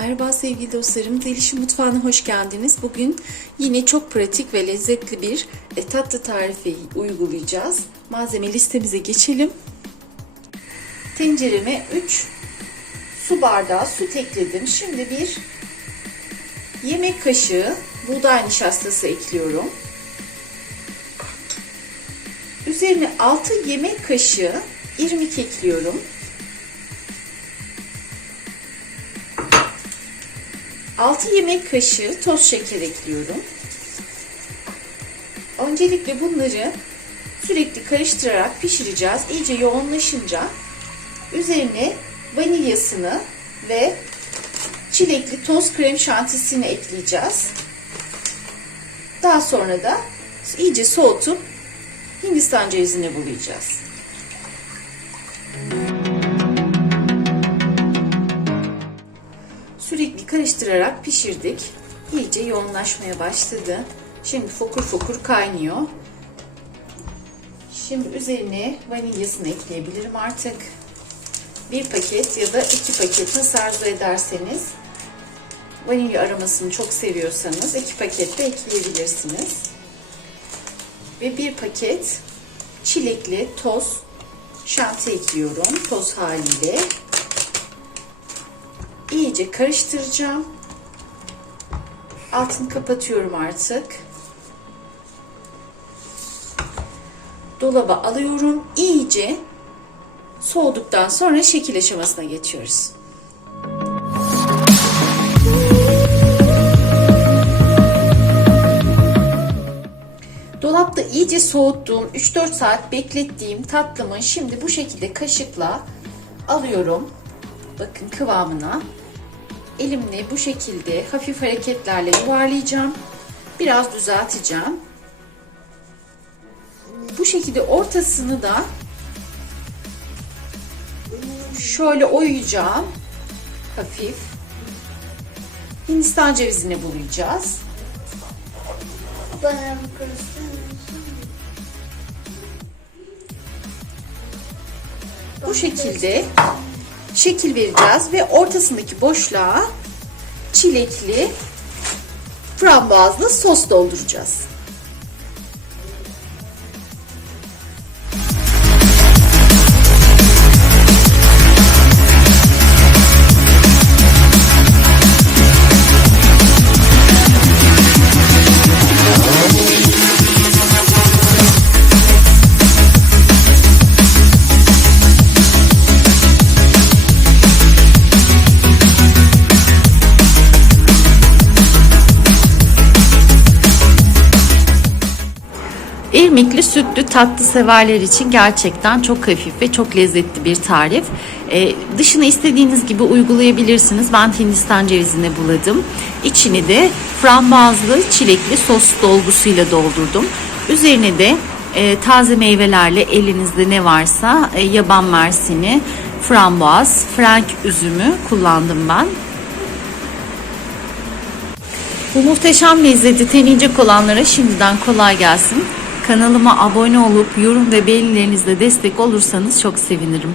Merhaba sevgili dostlarım, Delişim Mutfağı'na hoş geldiniz. Bugün yine çok pratik ve lezzetli bir e, tatlı tarifi uygulayacağız. Malzeme listemize geçelim. Tencereme 3 su bardağı süt ekledim. Şimdi bir yemek kaşığı buğday nişastası ekliyorum. Üzerine 6 yemek kaşığı irmik ekliyorum. 6 yemek kaşığı toz şeker ekliyorum. Öncelikle bunları sürekli karıştırarak pişireceğiz. İyice yoğunlaşınca üzerine vanilyasını ve çilekli toz krem şantisini ekleyeceğiz. Daha sonra da iyice soğutup Hindistan cevizine bulayacağız. Sürekli karıştırarak pişirdik. İyice yoğunlaşmaya başladı. Şimdi fokur fokur kaynıyor. Şimdi üzerine vanilyasını ekleyebilirim artık. Bir paket ya da iki paket nasıl ederseniz. Vanilya aromasını çok seviyorsanız iki paket de ekleyebilirsiniz. Ve bir paket çilekli toz şanti ekliyorum. Toz haliyle iyice karıştıracağım. Altını kapatıyorum artık. Dolaba alıyorum. İyice soğuduktan sonra şekil aşamasına geçiyoruz. Dolapta iyice soğuttuğum 3-4 saat beklettiğim tatlımı şimdi bu şekilde kaşıkla alıyorum. Bakın kıvamına. Elimle bu şekilde hafif hareketlerle yuvarlayacağım. Biraz düzelteceğim. Bu şekilde ortasını da şöyle oyacağım. Hafif. Hindistan cevizini bulayacağız. Bu şekilde şekil vereceğiz ve ortasındaki boşluğa çilekli frambuazlı sos dolduracağız. İrmikli sütlü tatlı severler için gerçekten çok hafif ve çok lezzetli bir tarif. Ee, dışını istediğiniz gibi uygulayabilirsiniz. Ben Hindistan cevizine buladım. İçini de frambuazlı çilekli sos dolgusuyla doldurdum. Üzerine de e, taze meyvelerle elinizde ne varsa e, yaban mersini, frambuaz, frank üzümü kullandım ben. Bu muhteşem lezzeti deneyecek olanlara şimdiden kolay gelsin. Kanalıma abone olup yorum ve beğenilerinizle destek olursanız çok sevinirim.